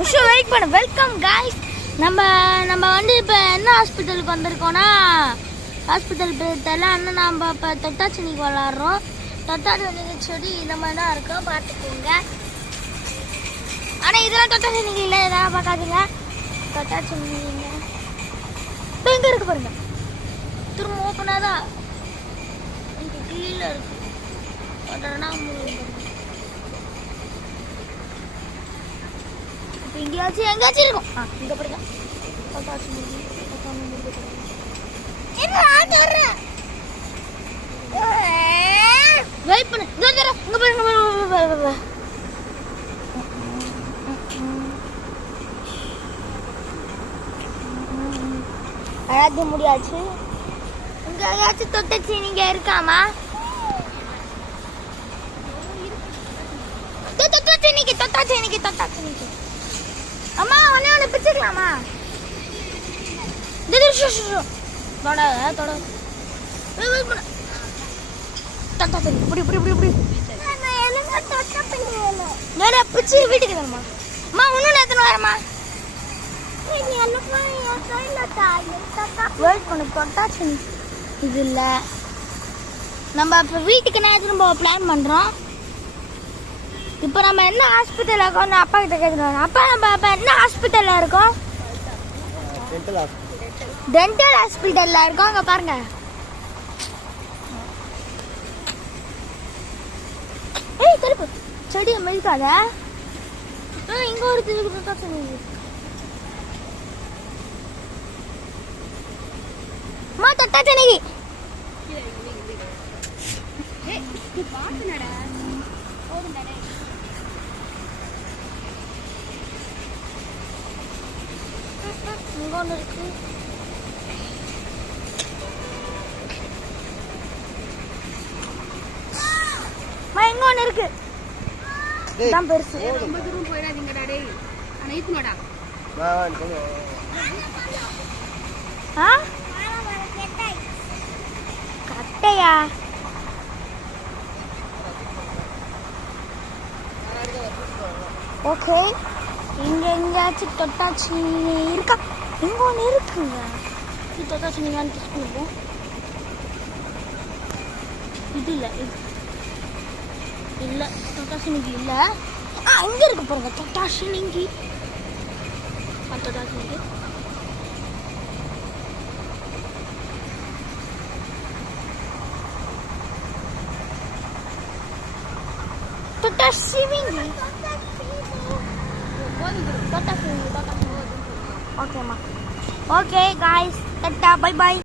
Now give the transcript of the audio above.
Wait பண்ணு. Welcome guys. நம்ம வந்து இப்போ என்ன ஹாஸ்பிட்டலுக்கு வந்திருக்கோம்னா, ஹாஸ்பிட்டல் பேர் தெரியல. அண்ணன் நம்ம இப்போ தொட்டாச்சினிக்கு விளாட்றோம். தொட்டாச்சினிக்கு செடி இந்த மாதிரி தான் இருக்கும், பார்த்துக்கோங்க. ஆனால் இதெல்லாம் தொட்டாச்சினிக்கு இல்லை, இதெல்லாம் பார்க்காதீங்க. தொட்டாச்சினிங்க எங்கே இருக்கு பாருங்க. திரும்ப ஓப்பனாக தான் இங்கே கீழே இருக்கு. எங்கேயாச்சும் இருக்கும். இங்க பாருங்க. வெயிட் பண்ணு. இங்க பாருங்க. அழகு முடியாச்சு. இங்க ஏதாச்சும் தொட்டச்சி நீங்க இருக்காமா? தொட்டாச்சினிக்கு அம்மா ஒன்னு பிச்சுக்கலாமா? பிச்சு வீட்டுக்கு தரமா? அம்மா ஒன்னு எத்தனை வரமா? தொட்டாச்சினி இது இல்ல. நம்ம இப்ப வீட்டுக்கு நான் திரும்ப பிளான் பண்றோம். இப்போ நம்ம என்ன ஹாஸ்பிட்டல் இருக்கோம்? அப்பா கிட்ட கேட்கணும். அப்பா நம்ம என்ன ஹாஸ்பிட்டல்ல இருக்கோம்? டென்டல் ஹாஸ்பிட்டல்ல இருக்கோம். அங்க பாருங்க. ஏய் கருப்பு செடி மெதிக்காத. இங்க ஒரு திருப்பி தொட்டாச்சினி. அம்மா தொட்டாச்சினி. இங்க ஒன்று இருக்கு. இங்க ஒன்று இருக்கு. இதான் பெருசு. ரொம்ப தூரம் போயிடாதீங்கடா டேய். انا ஈக்குனடா. கட்டையா? ஓகே. இங்க எங்கேயாச்சும் தொட்டாச்சி இருக்கா? இங்க ஒன்று இருக்குங்க. இது தொட்டாச்சி நீங்கள் ஸ்கூலுக்கும் இது இல்லை. இது இல்லை, தொட்டாச்சினிக்கு இல்லை. இங்கே இருக்கு பாருங்க. தொட்டாச்சினிக்கு தொட்டாச்சினிக்கு தொட்டாச்சினிக்கு ஓகேம்மா. Okay guys, tata bye bye.